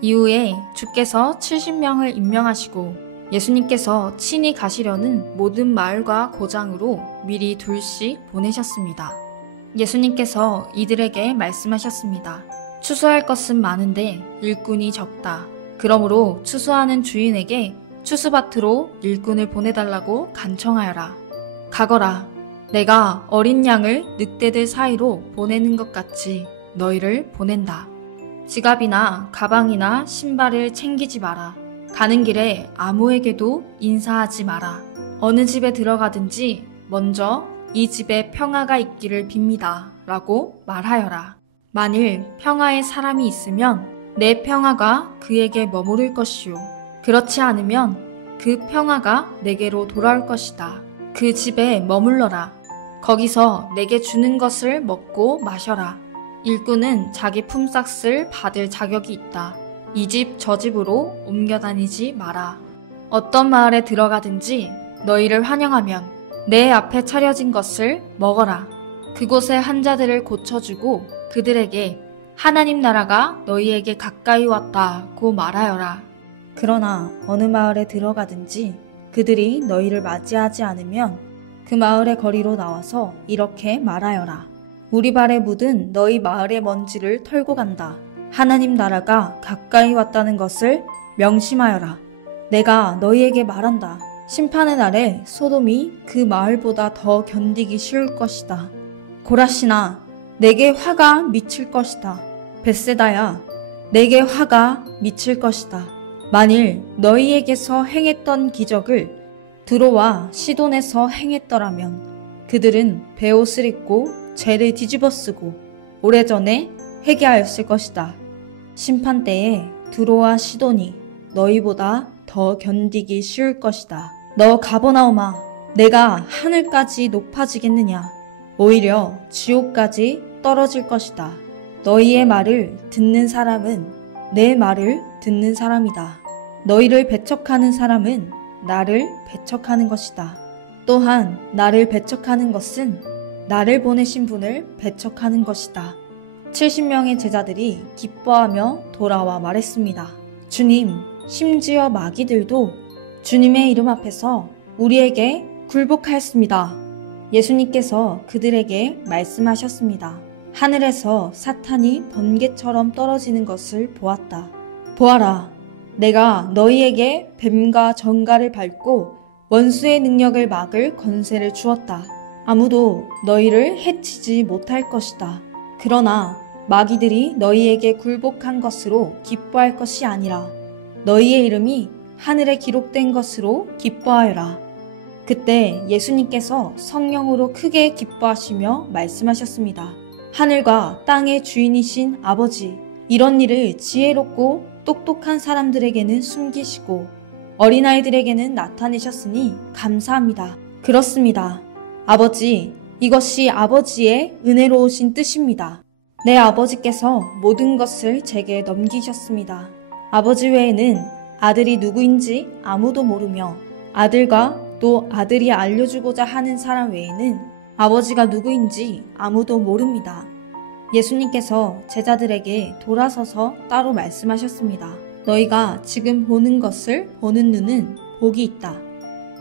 이후에 주께서 70명을 임명하시고 예수님께서 친히 가시려는 모든 마을과 고장으로 미리 둘씩 보내셨습니다. 예수님께서 이들에게 말씀하셨습니다. 추수할 것은 많은데 일꾼이 적다. 그러므로 추수하는 주인에게 추수밭으로 일꾼을 보내달라고 간청하여라. 가거라. 내가 어린 양을 늑대들 사이로 보내는 것 같이 너희를 보낸다. 지갑이나 가방이나 신발을 챙기지 마라. 가는 길에 아무에게도 인사하지 마라. 어느 집에 들어가든지 먼저 이 집에 평화가 있기를 빕니다. 라고 말하여라. 만일 평화의 사람이 있으면 내 평화가 그에게 머무를 것이요. 그렇지 않으면 그 평화가 내게로 돌아올 것이다. 그 집에 머물러라. 거기서 내게 주는 것을 먹고 마셔라. 일꾼은 자기 품삯을 받을 자격이 있다. 이 집 저 집으로 옮겨 다니지 마라. 어떤 마을에 들어가든지 너희를 환영하면 내 앞에 차려진 것을 먹어라. 그곳의 환자들을 고쳐주고 그들에게 하나님 나라가 너희에게 가까이 왔다고 말하여라. 그러나 어느 마을에 들어가든지 그들이 너희를 맞이하지 않으면 그 마을의 거리로 나와서 이렇게 말하여라. 우리 발에 묻은 너희 마을의 먼지를 털고 간다. 하나님 나라가 가까이 왔다는 것을 명심하여라. 내가 너희에게 말한다. 심판의 날에 소돔이 그 마을보다 더 견디기 쉬울 것이다. 고라시나, 내게 화가 미칠 것이다. 벳세다야, 내게 화가 미칠 것이다. 만일 너희에게서 행했던 기적을 드로와 시돈에서 행했더라면 그들은 베옷을 입고 죄를 뒤집어 쓰고 오래전에 회개하였을 것이다. 심판 때에 드로와 시돈이 너희보다 더 견디기 쉬울 것이다. 너 가버나움아, 내가 하늘까지 높아지겠느냐? 오히려 지옥까지 떨어질 것이다. 너희의 말을 듣는 사람은 내 말을 듣는 사람이다. 너희를 배척하는 사람은 나를 배척하는 것이다. 또한 나를 배척하는 것은 나를 보내신 분을 배척하는 것이다. 70명의 제자들이 기뻐하며 돌아와 말했습니다. 주님, 심지어 마귀들도 주님의 이름 앞에서 우리에게 굴복하였습니다. 예수님께서 그들에게 말씀하셨습니다. 하늘에서 사탄이 번개처럼 떨어지는 것을 보았다. 보아라, 내가 너희에게 뱀과 정갈을 밟고 원수의 능력을 막을 권세를 주었다. 아무도 너희를 해치지 못할 것이다. 그러나 마귀들이 너희에게 굴복한 것으로 기뻐할 것이 아니라 너희의 이름이 하늘에 기록된 것으로 기뻐하여라. 그때 예수님께서 성령으로 크게 기뻐하시며 말씀하셨습니다. 하늘과 땅의 주인이신 아버지, 이런 일을 지혜롭고 똑똑한 사람들에게는 숨기시고 어린아이들에게는 나타내셨으니 감사합니다. 그렇습니다. 아버지, 이것이 아버지의 은혜로우신 뜻입니다. 내 아버지께서 모든 것을 제게 넘기셨습니다. 아버지 외에는 아들이 누구인지 아무도 모르며 아들과 또 아들이 알려주고자 하는 사람 외에는 아버지가 누구인지 아무도 모릅니다. 예수님께서 제자들에게 돌아서서 따로 말씀하셨습니다. 너희가 지금 보는 것을 보는 눈은 복이 있다.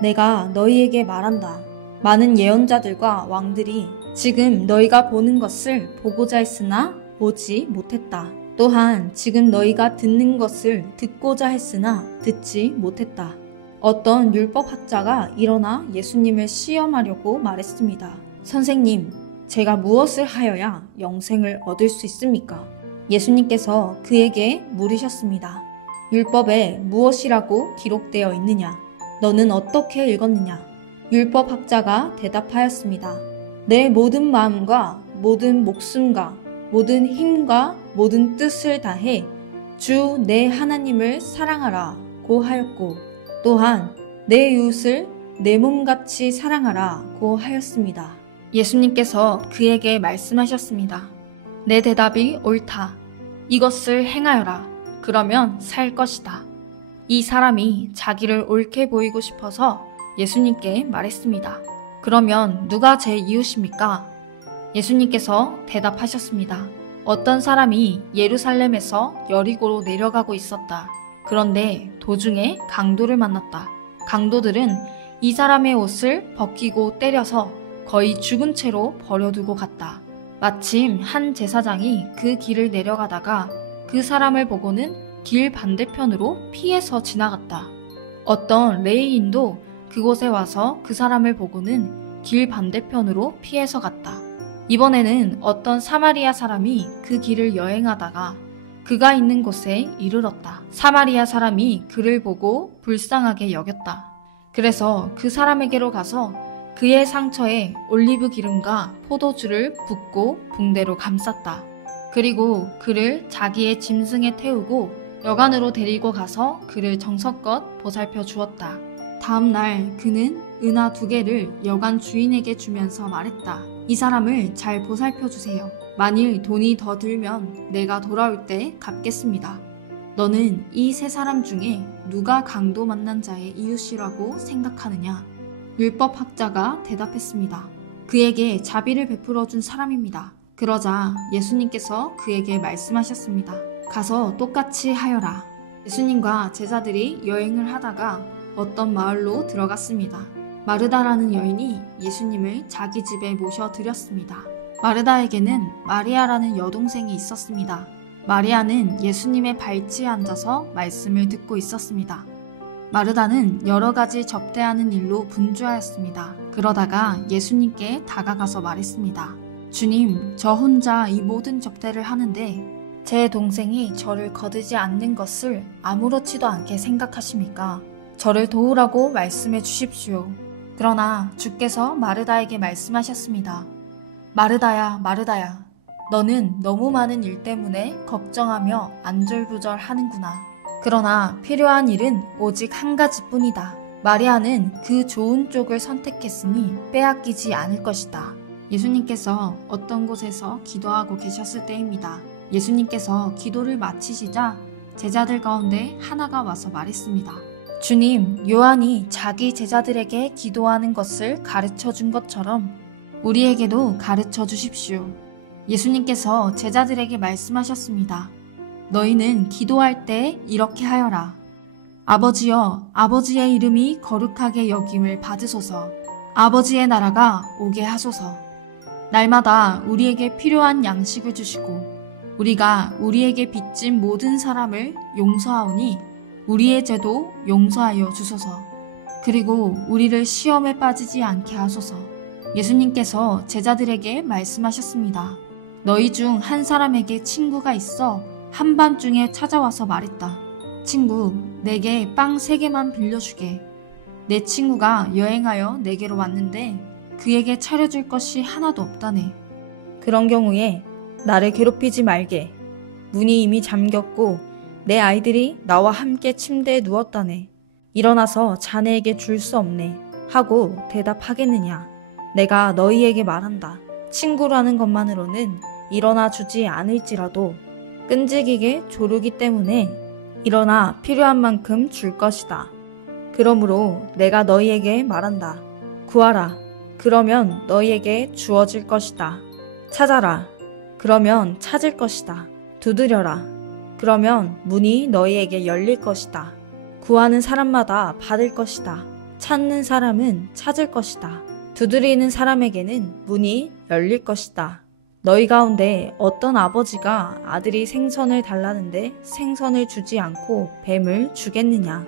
내가 너희에게 말한다. 많은 예언자들과 왕들이 지금 너희가 보는 것을 보고자 했으나 보지 못했다. 또한 지금 너희가 듣는 것을 듣고자 했으나 듣지 못했다. 어떤 율법학자가 일어나 예수님을 시험하려고 말했습니다. 선생님, 제가 무엇을 하여야 영생을 얻을 수 있습니까? 예수님께서 그에게 물으셨습니다. 율법에 무엇이라고 기록되어 있느냐? 너는 어떻게 읽었느냐? 율법학자가 대답하였습니다. 내 모든 마음과 모든 목숨과 모든 힘과 모든 뜻을 다해 주 내 하나님을 사랑하라고 하였고 또한 내 이웃을 내 몸같이 사랑하라고 하였습니다. 예수님께서 그에게 말씀하셨습니다. 내 대답이 옳다. 이것을 행하여라. 그러면 살 것이다. 이 사람이 자기를 옳게 보이고 싶어서 예수님께 말했습니다. 그러면 누가 제 이웃입니까? 예수님께서 대답하셨습니다. 어떤 사람이 예루살렘에서 여리고로 내려가고 있었다. 그런데 도중에 강도를 만났다. 강도들은 이 사람의 옷을 벗기고 때려서 거의 죽은 채로 버려두고 갔다. 마침 한 제사장이 그 길을 내려가다가 그 사람을 보고는 길 반대편으로 피해서 지나갔다. 어떤 레위인도 그곳에 와서 그 사람을 보고는 길 반대편으로 피해서 갔다. 이번에는 어떤 사마리아 사람이 그 길을 여행하다가 그가 있는 곳에 이르렀다. 사마리아 사람이 그를 보고 불쌍하게 여겼다. 그래서 그 사람에게로 가서 그의 상처에 올리브 기름과 포도주를 붓고 붕대로 감쌌다. 그리고 그를 자기의 짐승에 태우고 여관으로 데리고 가서 그를 정성껏 보살펴 주었다. 다음 날 그는 은하 2개를 여관 주인에게 주면서 말했다. 이 사람을 잘 보살펴 주세요. 만일 돈이 더 들면 내가 돌아올 때 갚겠습니다. 너는 이 세 사람 중에 누가 강도 만난 자의 이웃이라고 생각하느냐? 율법학자가 대답했습니다. 그에게 자비를 베풀어 준 사람입니다. 그러자 예수님께서 그에게 말씀하셨습니다. 가서 똑같이 하여라. 예수님과 제자들이 여행을 하다가 어떤 마을로 들어갔습니다. 마르다라는 여인이 예수님을 자기 집에 모셔드렸습니다. 마르다에게는 마리아라는 여동생이 있었습니다. 마리아는 예수님의 발치에 앉아서 말씀을 듣고 있었습니다. 마르다는 여러 가지 접대하는 일로 분주하였습니다. 그러다가 예수님께 다가가서 말했습니다. 주님, 저 혼자 이 모든 접대를 하는데 제 동생이 저를 거두지 않는 것을 아무렇지도 않게 생각하십니까? 저를 도우라고 말씀해 주십시오. 그러나 주께서 마르다에게 말씀하셨습니다. 마르다야, 마르다야. 너는 너무 많은 일 때문에 걱정하며 안절부절 하는구나. 그러나 필요한 일은 오직 한 가지뿐이다. 마리아는 그 좋은 쪽을 선택했으니 빼앗기지 않을 것이다. 예수님께서 어떤 곳에서 기도하고 계셨을 때입니다. 예수님께서 기도를 마치시자 제자들 가운데 하나가 와서 말했습니다. 주님, 요한이 자기 제자들에게 기도하는 것을 가르쳐 준 것처럼 우리에게도 가르쳐 주십시오. 예수님께서 제자들에게 말씀하셨습니다. 너희는 기도할 때 이렇게 하여라. 아버지여, 아버지의 이름이 거룩하게 여김을 받으소서. 아버지의 나라가 오게 하소서. 날마다 우리에게 필요한 양식을 주시고 우리가 우리에게 빚진 모든 사람을 용서하오니 우리의 죄도 용서하여 주소서. 그리고 우리를 시험에 빠지지 않게 하소서. 예수님께서 제자들에게 말씀하셨습니다. 너희 중 한 사람에게 친구가 있어 한밤중에 찾아와서 말했다. 친구, 내게 빵 3개만 빌려주게. 내 친구가 여행하여 내게로 왔는데 그에게 차려줄 것이 하나도 없다네. 그런 경우에 나를 괴롭히지 말게. 문이 이미 잠겼고 내 아이들이 나와 함께 침대에 누웠다네. 일어나서 자네에게 줄 수 없네. 하고 대답하겠느냐. 내가 너희에게 말한다. 친구라는 것만으로는 일어나 주지 않을지라도 끈질기게 조르기 때문에 일어나 필요한 만큼 줄 것이다. 그러므로 내가 너희에게 말한다. 구하라. 그러면 너희에게 주어질 것이다. 찾아라. 그러면 찾을 것이다. 두드려라. 그러면 문이 너희에게 열릴 것이다. 구하는 사람마다 받을 것이다. 찾는 사람은 찾을 것이다. 두드리는 사람에게는 문이 열릴 것이다. 너희 가운데 어떤 아버지가 아들이 생선을 달라는데 생선을 주지 않고 뱀을 주겠느냐?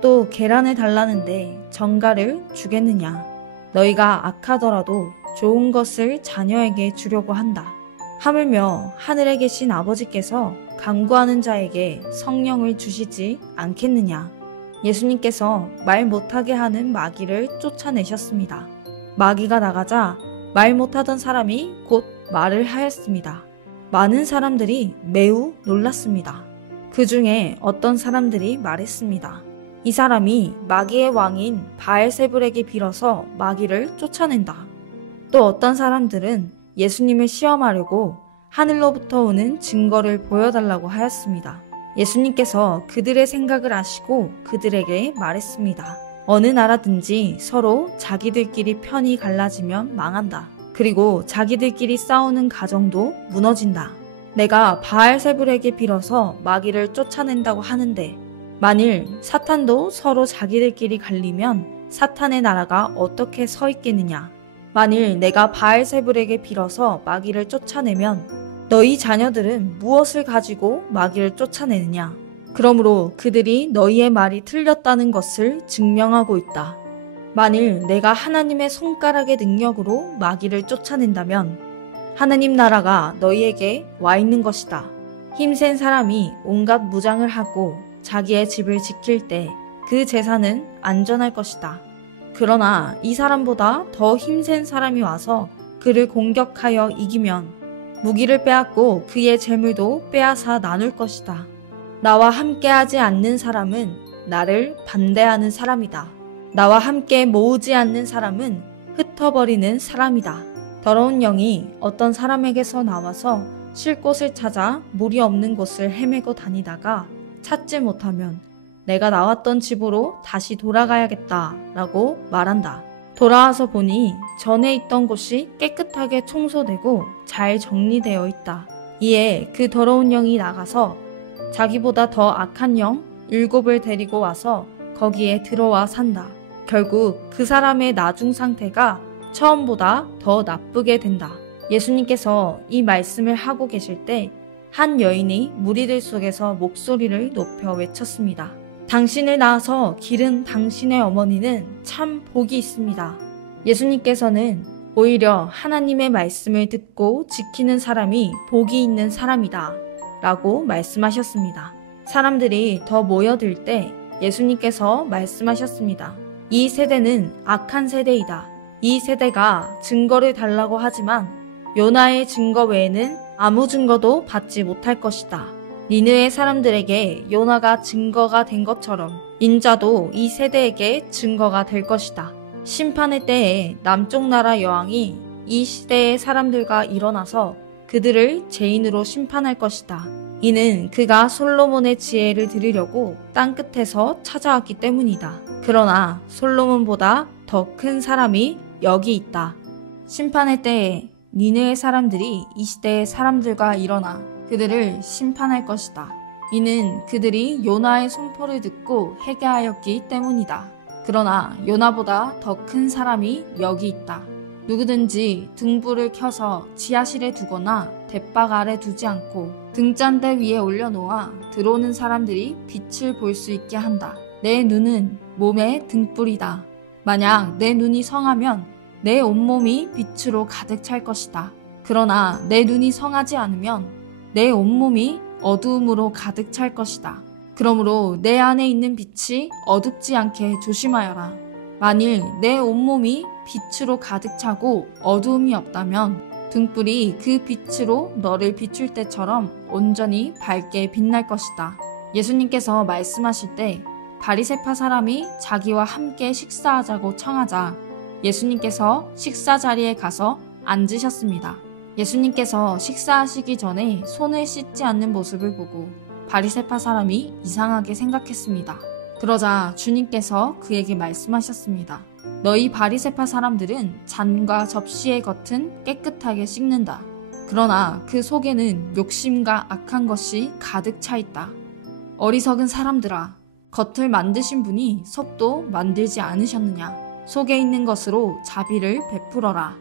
또 계란을 달라는데 정갈을 주겠느냐? 너희가 악하더라도 좋은 것을 자녀에게 주려고 한다. 하물며 하늘에 계신 아버지께서 간구하는 자에게 성령을 주시지 않겠느냐? 예수님께서 말 못하게 하는 마귀를 쫓아내셨습니다. 마귀가 나가자 말 못하던 사람이 곧 말을 하였습니다. 많은 사람들이 매우 놀랐습니다. 그 중에 어떤 사람들이 말했습니다. 이 사람이 마귀의 왕인 바알세불에게 빌어서 마귀를 쫓아낸다. 또 어떤 사람들은 예수님을 시험하려고 하늘로부터 오는 증거를 보여달라고 하였습니다. 예수님께서 그들의 생각을 아시고 그들에게 말했습니다. 어느 나라든지 서로 자기들끼리 편이 갈라지면 망한다. 그리고 자기들끼리 싸우는 가정도 무너진다. 내가 바알세불에게 빌어서 마귀를 쫓아낸다고 하는데 만일 사탄도 서로 자기들끼리 갈리면 사탄의 나라가 어떻게 서 있겠느냐? 만일 내가 바알세불에게 빌어서 마귀를 쫓아내면 너희 자녀들은 무엇을 가지고 마귀를 쫓아내느냐? 그러므로 그들이 너희의 말이 틀렸다는 것을 증명하고 있다. 만일 내가 하나님의 손가락의 능력으로 마귀를 쫓아낸다면 하나님 나라가 너희에게 와 있는 것이다. 힘센 사람이 온갖 무장을 하고 자기의 집을 지킬 때 그 재산은 안전할 것이다. 그러나 이 사람보다 더 힘센 사람이 와서 그를 공격하여 이기면 무기를 빼앗고 그의 재물도 빼앗아 나눌 것이다. 나와 함께하지 않는 사람은 나를 반대하는 사람이다. 나와 함께 모으지 않는 사람은 흩어버리는 사람이다. 더러운 영이 어떤 사람에게서 나와서 쉴 곳을 찾아 물이 없는 곳을 헤매고 다니다가 찾지 못하면 내가 나왔던 집으로 다시 돌아가야겠다 라고 말한다. 돌아와서 보니 전에 있던 곳이 깨끗하게 청소되고 잘 정리되어 있다. 이에 그 더러운 영이 나가서 자기보다 더 악한 영 7을 데리고 와서 거기에 들어와 산다. 결국 그 사람의 나중 상태가 처음보다 더 나쁘게 된다. 예수님께서 이 말씀을 하고 계실 때 한 여인이 무리들 속에서 목소리를 높여 외쳤습니다. 당신을 낳아서 기른 당신의 어머니는 참 복이 있습니다. 예수님께서는 오히려 하나님의 말씀을 듣고 지키는 사람이 복이 있는 사람이다 라고 말씀하셨습니다. 사람들이 더 모여들 때 예수님께서 말씀하셨습니다. 이 세대는 악한 세대이다. 이 세대가 증거를 달라고 하지만 요나의 증거 외에는 아무 증거도 받지 못할 것이다. 니느웨 사람들에게 요나가 증거가 된 것처럼 인자도 이 세대에게 증거가 될 것이다. 심판의 때에 남쪽 나라 여왕이 이 시대의 사람들과 일어나서 그들을 죄인으로 심판할 것이다. 이는 그가 솔로몬의 지혜를 들으려고 땅끝에서 찾아왔기 때문이다. 그러나 솔로몬보다 더 큰 사람이 여기 있다. 심판의 때에 니느웨 사람들이 이 시대의 사람들과 일어나 그들을 심판할 것이다. 이는 그들이 요나의 선포를 듣고 회개하였기 때문이다. 그러나 요나보다 더 큰 사람이 여기 있다. 누구든지 등불을 켜서 지하실에 두거나 돛박 아래 두지 않고 등잔대 위에 올려놓아 들어오는 사람들이 빛을 볼 수 있게 한다. 내 눈은 몸의 등불이다. 만약 내 눈이 성하면 내 온몸이 빛으로 가득 찰 것이다. 그러나 내 눈이 성하지 않으면 내 온몸이 어두움으로 가득 찰 것이다. 그러므로 내 안에 있는 빛이 어둡지 않게 조심하여라. 만일 내 온몸이 빛으로 가득 차고 어두움이 없다면 등불이 그 빛으로 너를 비출 때처럼 온전히 밝게 빛날 것이다. 예수님께서 말씀하실 때 바리새파 사람이 자기와 함께 식사하자고 청하자 예수님께서 식사 자리에 가서 앉으셨습니다. 예수님께서 식사하시기 전에 손을 씻지 않는 모습을 보고 바리새파 사람이 이상하게 생각했습니다. 그러자 주님께서 그에게 말씀하셨습니다. 너희 바리새파 사람들은 잔과 접시의 겉은 깨끗하게 씻는다. 그러나 그 속에는 욕심과 악한 것이 가득 차 있다. 어리석은 사람들아, 겉을 만드신 분이 속도 만들지 않으셨느냐? 속에 있는 것으로 자비를 베풀어라.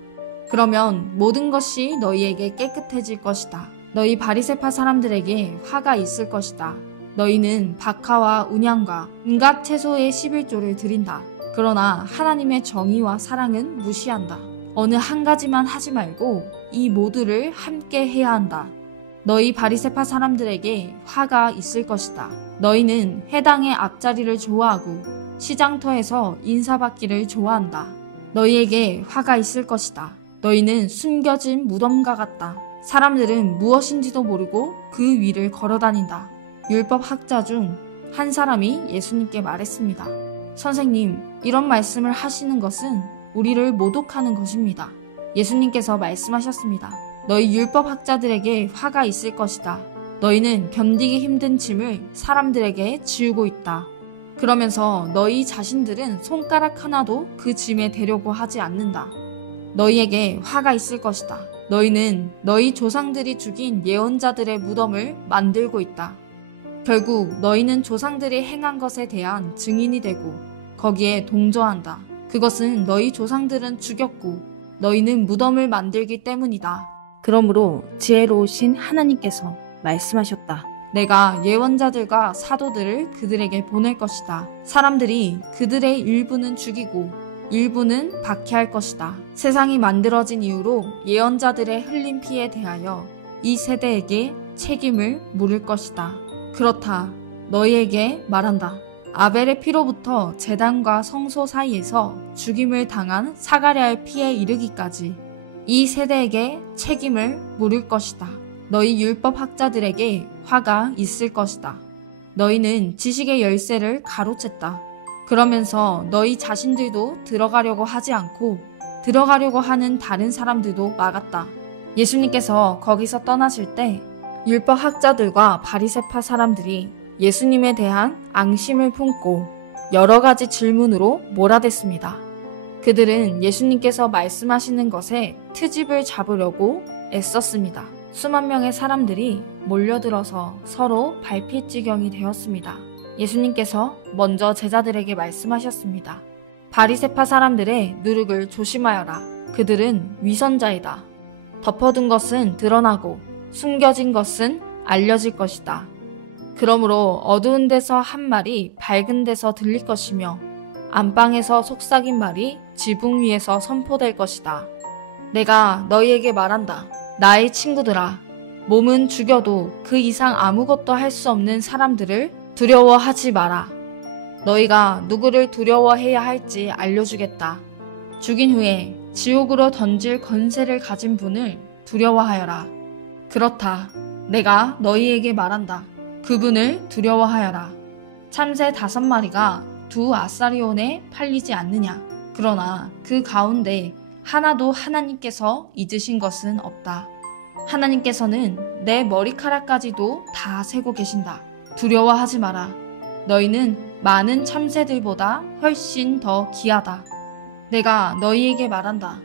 그러면 모든 것이 너희에게 깨끗해질 것이다. 너희 바리새파 사람들에게 화가 있을 것이다. 너희는 박하와 운양과 온갖 채소의 11조를 드린다. 그러나 하나님의 정의와 사랑은 무시한다. 어느 한 가지만 하지 말고 이 모두를 함께 해야 한다. 너희 바리새파 사람들에게 화가 있을 것이다. 너희는 회당의 앞자리를 좋아하고 시장터에서 인사받기를 좋아한다. 너희에게 화가 있을 것이다. 너희는 숨겨진 무덤과 같다. 사람들은 무엇인지도 모르고 그 위를 걸어다닌다. 율법 학자 중 한 사람이 예수님께 말했습니다. 선생님, 이런 말씀을 하시는 것은 우리를 모독하는 것입니다. 예수님께서 말씀하셨습니다. 너희 율법 학자들에게 화가 있을 것이다. 너희는 견디기 힘든 짐을 사람들에게 지우고 있다. 그러면서 너희 자신들은 손가락 하나도 그 짐에 대려고 하지 않는다. 너희에게 화가 있을 것이다. 너희는 너희 조상들이 죽인 예언자들의 무덤을 만들고 있다. 결국 너희는 조상들이 행한 것에 대한 증인이 되고 거기에 동조한다. 그것은 너희 조상들은 죽였고 너희는 무덤을 만들기 때문이다. 그러므로 지혜로우신 하나님께서 말씀하셨다. 내가 예언자들과 사도들을 그들에게 보낼 것이다. 사람들이 그들의 일부는 죽이고 일부는 박해할 것이다. 세상이 만들어진 이후로 예언자들의 흘린 피에 대하여 이 세대에게 책임을 물을 것이다. 그렇다. 너희에게 말한다. 아벨의 피로부터 제단과 성소 사이에서 죽임을 당한 사가랴의 피에 이르기까지 이 세대에게 책임을 물을 것이다. 너희 율법 학자들에게 화가 있을 것이다. 너희는 지식의 열쇠를 가로챘다. 그러면서 너희 자신들도 들어가려고 하지 않고 들어가려고 하는 다른 사람들도 막았다. 예수님께서 거기서 떠나실 때 율법 학자들과 바리새파 사람들이 예수님에 대한 앙심을 품고 여러 가지 질문으로 몰아댔습니다. 그들은 예수님께서 말씀하시는 것에 트집을 잡으려고 애썼습니다. 수만 명의 사람들이 몰려들어서 서로 밟힐 지경이 되었습니다. 예수님께서 먼저 제자들에게 말씀하셨습니다. 바리새파 사람들의 누룩을 조심하여라. 그들은 위선자이다. 덮어둔 것은 드러나고 숨겨진 것은 알려질 것이다. 그러므로 어두운 데서 한 말이 밝은 데서 들릴 것이며 안방에서 속삭인 말이 지붕 위에서 선포될 것이다. 내가 너희에게 말한다. 나의 친구들아, 몸은 죽여도 그 이상 아무것도 할 수 없는 사람들을 두려워하지 마라. 너희가 누구를 두려워해야 할지 알려주겠다. 죽인 후에 지옥으로 던질 권세를 가진 분을 두려워하여라. 그렇다. 내가 너희에게 말한다. 그분을 두려워하여라. 참새 5마리가 2 아사리온에 팔리지 않느냐. 그러나 그 가운데 하나도 하나님께서 잊으신 것은 없다. 하나님께서는 내 머리카락까지도 다 세고 계신다. 두려워하지 마라. 너희는 많은 참새들보다 훨씬 더 귀하다. 내가 너희에게 말한다.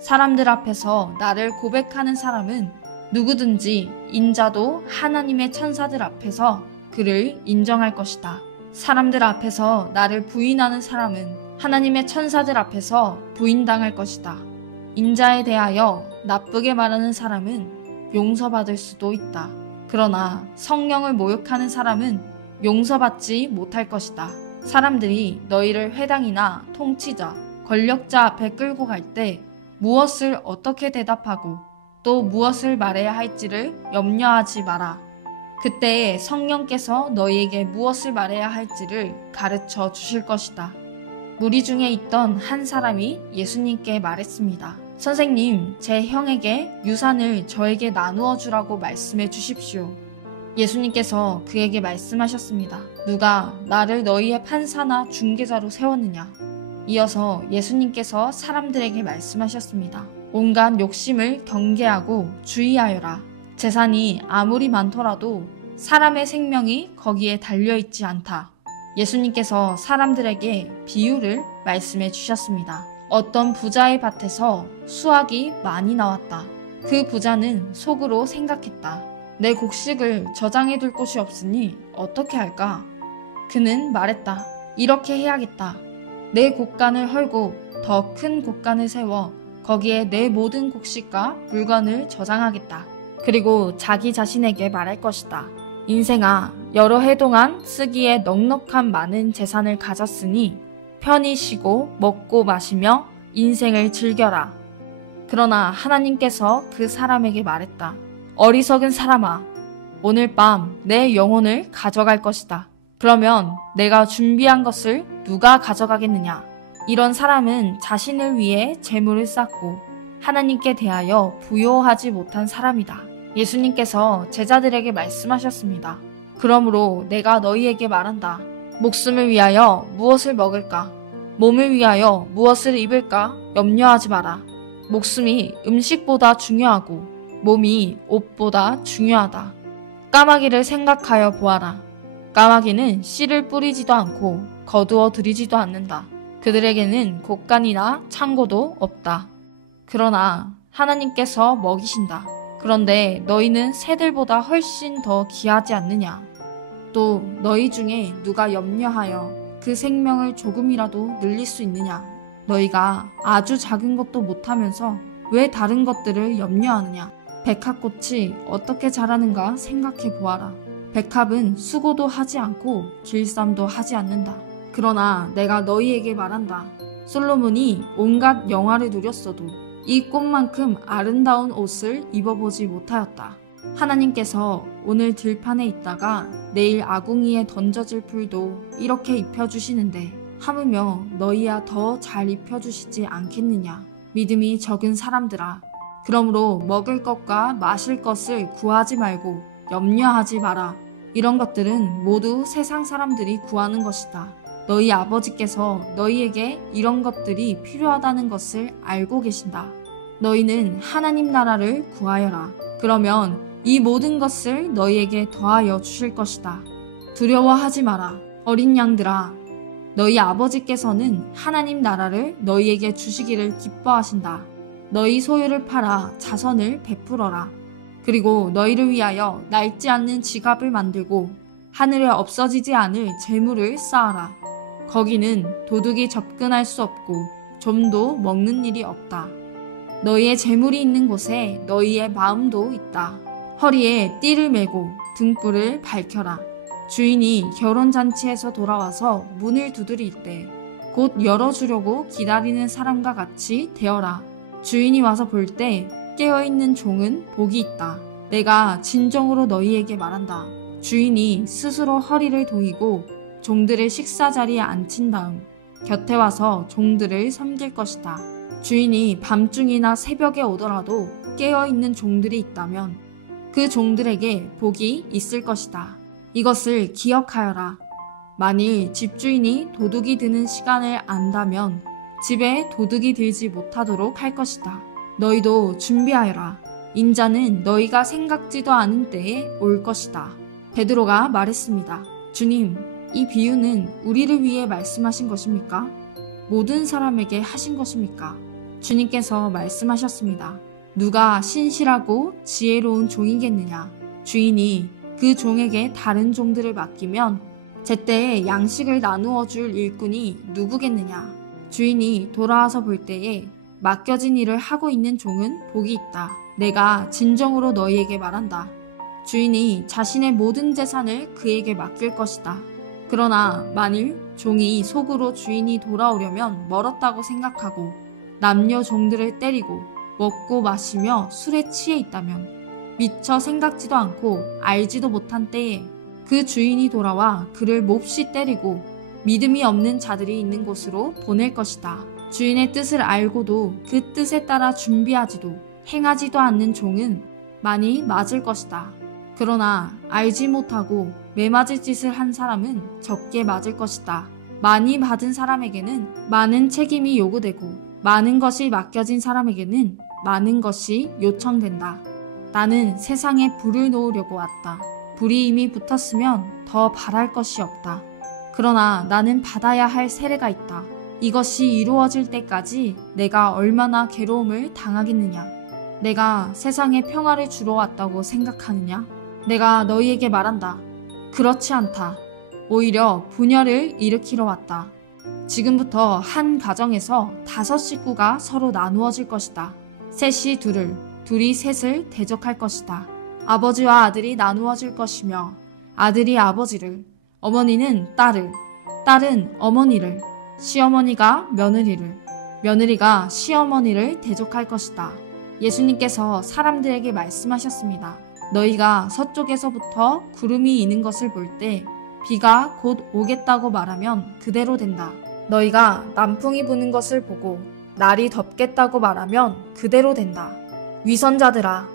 사람들 앞에서 나를 고백하는 사람은 누구든지 인자도 하나님의 천사들 앞에서 그를 인정할 것이다. 사람들 앞에서 나를 부인하는 사람은 하나님의 천사들 앞에서 부인당할 것이다. 인자에 대하여 나쁘게 말하는 사람은 용서받을 수도 있다. 그러나 성령을 모욕하는 사람은 용서받지 못할 것이다. 사람들이 너희를 회당이나 통치자, 권력자 앞에 끌고 갈 때 무엇을 어떻게 대답하고 또 무엇을 말해야 할지를 염려하지 마라. 그때에 성령께서 너희에게 무엇을 말해야 할지를 가르쳐 주실 것이다. 무리 중에 있던 한 사람이 예수님께 말했습니다. 선생님, 제 형에게 유산을 저에게 나누어 주라고 말씀해 주십시오. 예수님께서 그에게 말씀하셨습니다. 누가 나를 너희의 판사나 중개자로 세웠느냐? 이어서 예수님께서 사람들에게 말씀하셨습니다. 온갖 욕심을 경계하고 주의하여라. 재산이 아무리 많더라도 사람의 생명이 거기에 달려있지 않다. 예수님께서 사람들에게 비유를 말씀해 주셨습니다. 어떤 부자의 밭에서 수확이 많이 나왔다. 그 부자는 속으로 생각했다. 내 곡식을 저장해 둘 곳이 없으니 어떻게 할까? 그는 말했다. 이렇게 해야겠다. 내 곡간을 헐고 더 큰 곡간을 세워 거기에 내 모든 곡식과 물건을 저장하겠다. 그리고 자기 자신에게 말할 것이다. 인생아, 여러 해 동안 쓰기에 넉넉한 많은 재산을 가졌으니 편히 쉬고 먹고 마시며 인생을 즐겨라. 그러나 하나님께서 그 사람에게 말했다. 어리석은 사람아, 오늘 밤 내 영혼을 가져갈 것이다. 그러면 내가 준비한 것을 누가 가져가겠느냐? 이런 사람은 자신을 위해 재물을 쌓고 하나님께 대하여 부요하지 못한 사람이다. 예수님께서 제자들에게 말씀하셨습니다. 그러므로 내가 너희에게 말한다. 목숨을 위하여 무엇을 먹을까? 몸을 위하여 무엇을 입을까? 염려하지 마라. 목숨이 음식보다 중요하고 몸이 옷보다 중요하다. 까마귀를 생각하여 보아라. 까마귀는 씨를 뿌리지도 않고 거두어 들이지도 않는다. 그들에게는 곡간이나 창고도 없다. 그러나 하나님께서 먹이신다. 그런데 너희는 새들보다 훨씬 더 귀하지 않느냐? 또 너희 중에 누가 염려하여 그 생명을 조금이라도 늘릴 수 있느냐? 너희가 아주 작은 것도 못하면서 왜 다른 것들을 염려하느냐? 백합꽃이 어떻게 자라는가 생각해 보아라. 백합은 수고도 하지 않고 길쌈도 하지 않는다. 그러나 내가 너희에게 말한다. 솔로몬이 온갖 영화를 누렸어도 이 꽃만큼 아름다운 옷을 입어보지 못하였다. 하나님께서 오늘 들판에 있다가 내일 아궁이에 던져질 풀도 이렇게 입혀주시는데 하물며 너희야 더 잘 입혀주시지 않겠느냐. 믿음이 적은 사람들아. 그러므로 먹을 것과 마실 것을 구하지 말고 염려하지 마라. 이런 것들은 모두 세상 사람들이 구하는 것이다. 너희 아버지께서 너희에게 이런 것들이 필요하다는 것을 알고 계신다. 너희는 하나님 나라를 구하여라. 그러면 이 모든 것을 너희에게 더하여 주실 것이다. 두려워하지 마라. 어린 양들아. 너희 아버지께서는 하나님 나라를 너희에게 주시기를 기뻐하신다. 너희 소유를 팔아 자선을 베풀어라. 그리고 너희를 위하여 낡지 않는 지갑을 만들고 하늘에 없어지지 않을 재물을 쌓아라. 거기는 도둑이 접근할 수 없고 좀도 먹는 일이 없다. 너희의 재물이 있는 곳에 너희의 마음도 있다. 허리에 띠를 메고 등불을 밝혀라. 주인이 결혼잔치에서 돌아와서 문을 두드릴 때 곧 열어주려고 기다리는 사람과 같이 되어라. 주인이 와서 볼 때 깨어있는 종은 복이 있다. 내가 진정으로 너희에게 말한다. 주인이 스스로 허리를 동이고 종들을 식사 자리에 앉힌 다음 곁에 와서 종들을 섬길 것이다. 주인이 밤중이나 새벽에 오더라도 깨어있는 종들이 있다면 그 종들에게 복이 있을 것이다. 이것을 기억하여라. 만일 집주인이 도둑이 드는 시간을 안다면 집에 도둑이 들지 못하도록 할 것이다. 너희도 준비하여라. 인자는 너희가 생각지도 않은 때에 올 것이다. 베드로가 말했습니다. 주님, 이 비유는 우리를 위해 말씀하신 것입니까? 모든 사람에게 하신 것입니까? 주님께서 말씀하셨습니다. 누가 신실하고 지혜로운 종이겠느냐? 주인이 그 종에게 다른 종들을 맡기면 제때에 양식을 나누어 줄 일꾼이 누구겠느냐? 주인이 돌아와서 볼 때에 맡겨진 일을 하고 있는 종은 복이 있다. 내가 진정으로 너희에게 말한다. 주인이 자신의 모든 재산을 그에게 맡길 것이다. 그러나 만일 종이 속으로 주인이 돌아오려면 멀었다고 생각하고 남녀 종들을 때리고 먹고 마시며 술에 취해 있다면 미처 생각지도 않고 알지도 못한 때에 그 주인이 돌아와 그를 몹시 때리고 믿음이 없는 자들이 있는 곳으로 보낼 것이다. 주인의 뜻을 알고도 그 뜻에 따라 준비하지도 행하지도 않는 종은 많이 맞을 것이다. 그러나 알지 못하고 매맞을 짓을 한 사람은 적게 맞을 것이다. 많이 받은 사람에게는 많은 책임이 요구되고 많은 것이 맡겨진 사람에게는 많은 것이 요청된다. 나는 세상에 불을 놓으려고 왔다. 불이 이미 붙었으면 더 바랄 것이 없다. 그러나 나는 받아야 할 세례가 있다. 이것이 이루어질 때까지 내가 얼마나 괴로움을 당하겠느냐. 내가 세상에 평화를 주러 왔다고 생각하느냐? 내가 너희에게 말한다. 그렇지 않다. 오히려 분열을 일으키러 왔다. 지금부터 한 가정에서 5 식구가 서로 나누어질 것이다. 셋이 둘을, 둘이 셋을 대적할 것이다. 아버지와 아들이 나누어질 것이며 아들이 아버지를, 어머니는 딸을, 딸은 어머니를, 시어머니가 며느리를, 며느리가 시어머니를 대적할 것이다. 예수님께서 사람들에게 말씀하셨습니다. 너희가 서쪽에서부터 구름이 이는 것을 볼 때 비가 곧 오겠다고 말하면 그대로 된다. 너희가 남풍이 부는 것을 보고 날이 덥겠다고 말하면 그대로 된다. 위선자들아,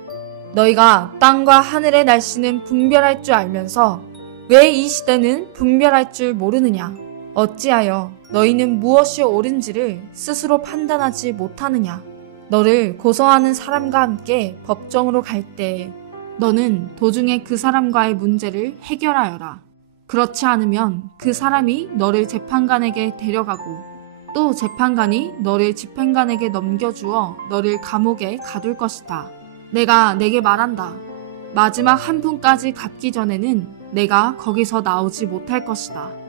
너희가 땅과 하늘의 날씨는 분별할 줄 알면서 왜 이 시대는 분별할 줄 모르느냐? 어찌하여 너희는 무엇이 옳은지를 스스로 판단하지 못하느냐? 너를 고소하는 사람과 함께 법정으로 갈 때에 너는 도중에 그 사람과의 문제를 해결하여라. 그렇지 않으면 그 사람이 너를 재판관에게 데려가고 또 재판관이 너를 집행관에게 넘겨주어 너를 감옥에 가둘 것이다. 내가 네게 말한다. 마지막 한 푼까지 갚기 전에는 내가 거기서 나오지 못할 것이다.